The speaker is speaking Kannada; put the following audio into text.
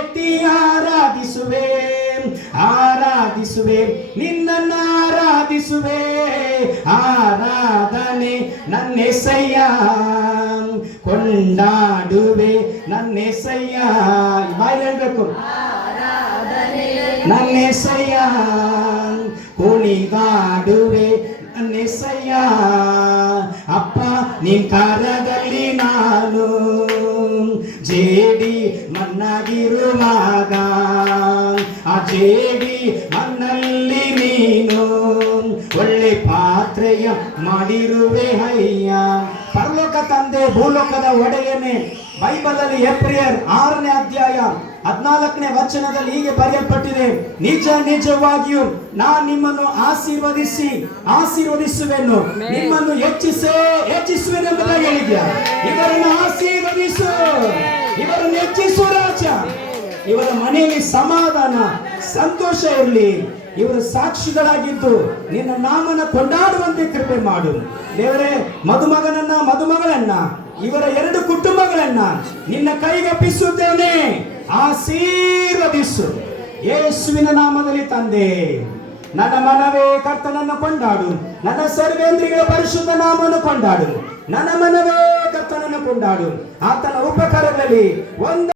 ಎತ್ತಿ ಆರಾಧಿಸುವೆ ಆರಾಧಿಸುವೆ ನಿನ್ನನ್ನು ಆರಾಧಿಸುವೆ ಆರಾಧನೆ ನನ್ನೆಸಯ್ಯ ಕೊಂಡಾಡುವೆ ನನ್ನೆಸಯ್ಯ ಬಾಯಲ್ಲಿ ಹೇಳ್ಬೇಕು ನನ್ನೆಸಯ್ಯ ಕುಣಿದಾಡುವೆ ನನ್ನೆಸಯ್ಯ ಅಪ್ಪ ನಿನ್ ಕಾರ್ಯದಲ್ಲಿ ನಾನು ಜೇಡಿ ಮಣ್ಣಾಗಿರುವಾಗ ಆ ಜೇಡಿ ಮಣ್ಣಲ್ಲಿ ನೀನು ಒಳ್ಳೆ ಪಾತ್ರೆಯ ಮಾಡಿರುವೆ ಅಯ್ಯ. ಪರಲೋಕ ತಂದೆ ಭೂಲೋಕದ ಒಡೆಯನೇ ಬೈಬಲ್ ಅಲ್ಲಿ ಎಬ್ರಿಯರ್ 6ನೇ ಅಧ್ಯಾಯ 14ನೇ ವಚನದಲ್ಲಿ ಹೀಗೆ ಬರೆಯಲ್ಪಟ್ಟಿದೆ, ನಿಜ ನಿಜವಾಗಿಯೂ ನಾನು ನಿಮ್ಮನ್ನು ಆಶೀರ್ವದಿಸುವೆನು, ನಿಮ್ಮನ್ನು ಹೆಚ್ಚಿಸುವೆನು ಎಂಬುದಾಗಿ ಹೇಳಿದ್ಯಾ. ಇವರನ್ನು ಆಶೀರ್ವದಿಸು, ಇವರನ್ನು ಹೆಚ್ಚಿಸು ರಾಜ. ಇವರ ಮನೆಯಲ್ಲಿ ಸಮಾಧಾನ ಸಂತೋಷ ಇರಲಿ. ಇವರು ಸಾಕ್ಷಿಗಳಾಗಿದ್ದು ನಿನ್ನ ನಾಮನ ಕೊಂಡಾಡುವಂತೆ ಕೃಪೆ ಮಾಡು ದೇವರೇ. ಮದುಮಗಳನ್ನ ಇವರ 2 ಕುಟುಂಬಗಳನ್ನ ನಿನ್ನ ಕೈಗಪ್ಪಿಸುತ್ತೇನೆ, ಆಶೀರ್ವದಿಸು ಯೇಸುವಿನ ನಾಮದಲ್ಲಿ ತಂದೆ. ನನ್ನ ಮನವೇ ಕರ್ತನನ್ನು ಕೊಂಡಾಡು, ನನ್ನ ಸರ್ವೇಂದ್ರಿಗಳ ಪರಿಶುದ್ಧ ನಾಮವನ್ನು ಕೊಂಡಾಡು. ನನ್ನ ಮನವೇ ಕರ್ತನನ್ನು ಕೊಂಡಾಡು, ಆತನ ಉಪಕಾರಗಳಲ್ಲಿ ಒಂದು